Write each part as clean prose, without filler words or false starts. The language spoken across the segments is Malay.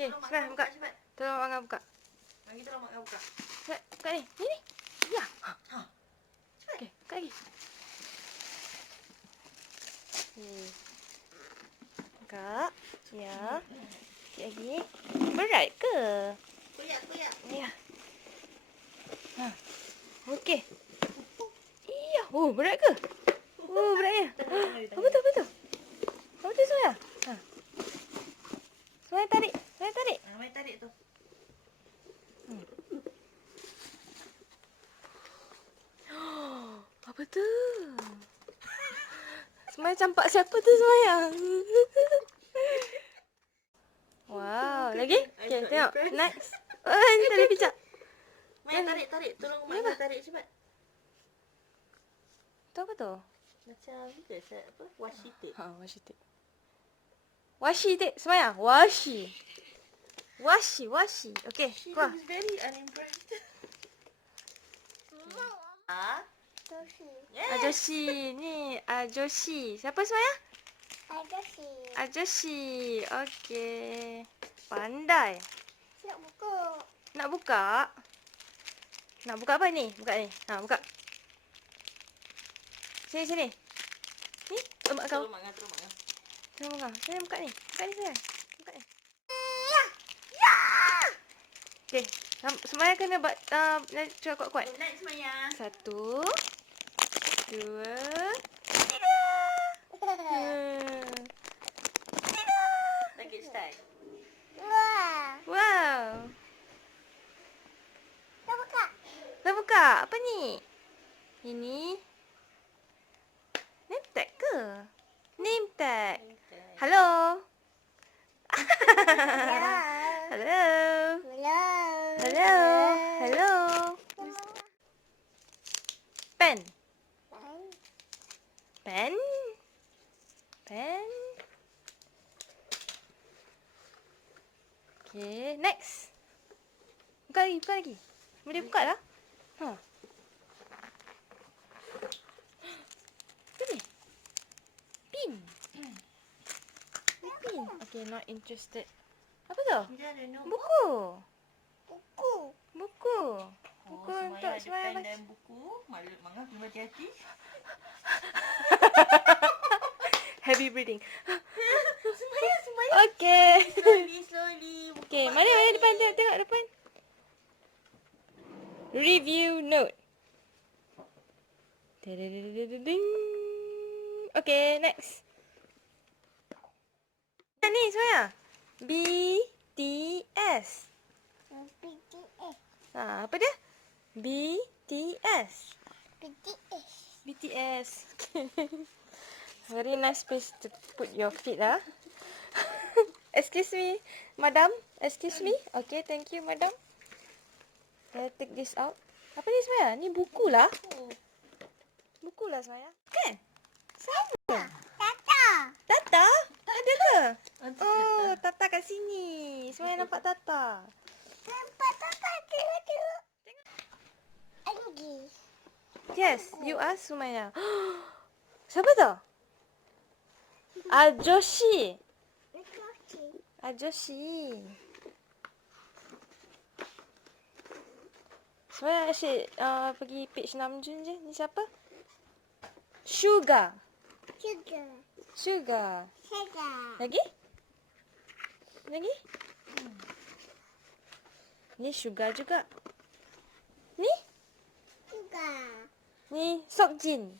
Okey, cepat buka. Tolong Angah buka. Lagi tolong Mak buka. Cepat, buka ni. Ni. Ya. Okey, buka lagi. Okey. Buka. Ya. Sikit lagi. Berat ke? Koyak. Ya. Okey. Iya. Oh, berat ke? Oh, beratnya. Apa tu? Apa tu Soya? Soya tarik. Mari tarik tu. Apa tu? Semaya campak siapa tu Semaya? Wow, lagi? Okay, tengok. Next. Ni tadi pijak. Mari tarik. Tolong Mak tarik cepat. Tu apa tu? Macam apa? Washi tape. Washi tape. Washi tape Semaya. Washi. Okay, She keluar. looks very unimpressed. Yes. Ajoshi. Ni Ajoshi. Siapa Semaya? Ajoshi. Okay. Pandai. Nak buka? Nak buka apa ni? Buka ni. Buka. Sini. Ni, mak kau. Tolong Mak. Tolong kau. Sini buka ni. Buka ni saya. Buka ni. Okey. Semaya kena buat cuba kuat-kuat. Next Maya. 1 2 3. Lagi style. Wow. Dah buka. Apa ni? Ini name tag ke? Name tag. Hello. Hello. Pen. Okay, next. Buka lagi. Boleh buka lah. Apa ni? Pin. Okay, not interested. Apa tu? Buku. Buku untuk Semaya pen baca. dan buku. Mangga kena hati-hati. Heavy breathing. Semaya. Okay. Slowly. Okay, mana depan, tengok depan. Review note. Ding. Okay, next. Ni Semaya. BTS. Apa dia? BTS. Very nice place to put your feet lah. Excuse me, madam. Excuse me. Okay, thank you, madam. I'll take this out. Apa ni Semaya? Ni buku lah. Buku lah Semaya. Kan? Sama. Tata? Ada ke? Oh, Tata kat sini. Semaya nampak Tata. Yes, you are Sumaya. Siapa tu? Ajoshi. Sumaya asyik pergi page Namjoon je. Ni siapa? Sugar. Lagi? Ni Sugar juga. Ni Seokjin.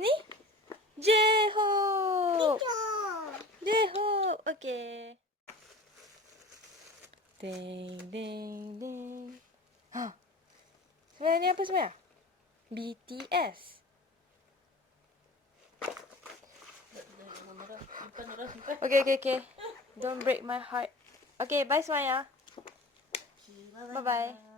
Ni J-Hope. Okay. Ding. Sebenarnya ni apa sebenarnya? BTS. Okay. Don't break my heart. Okay, bye Semaya. Bye-bye.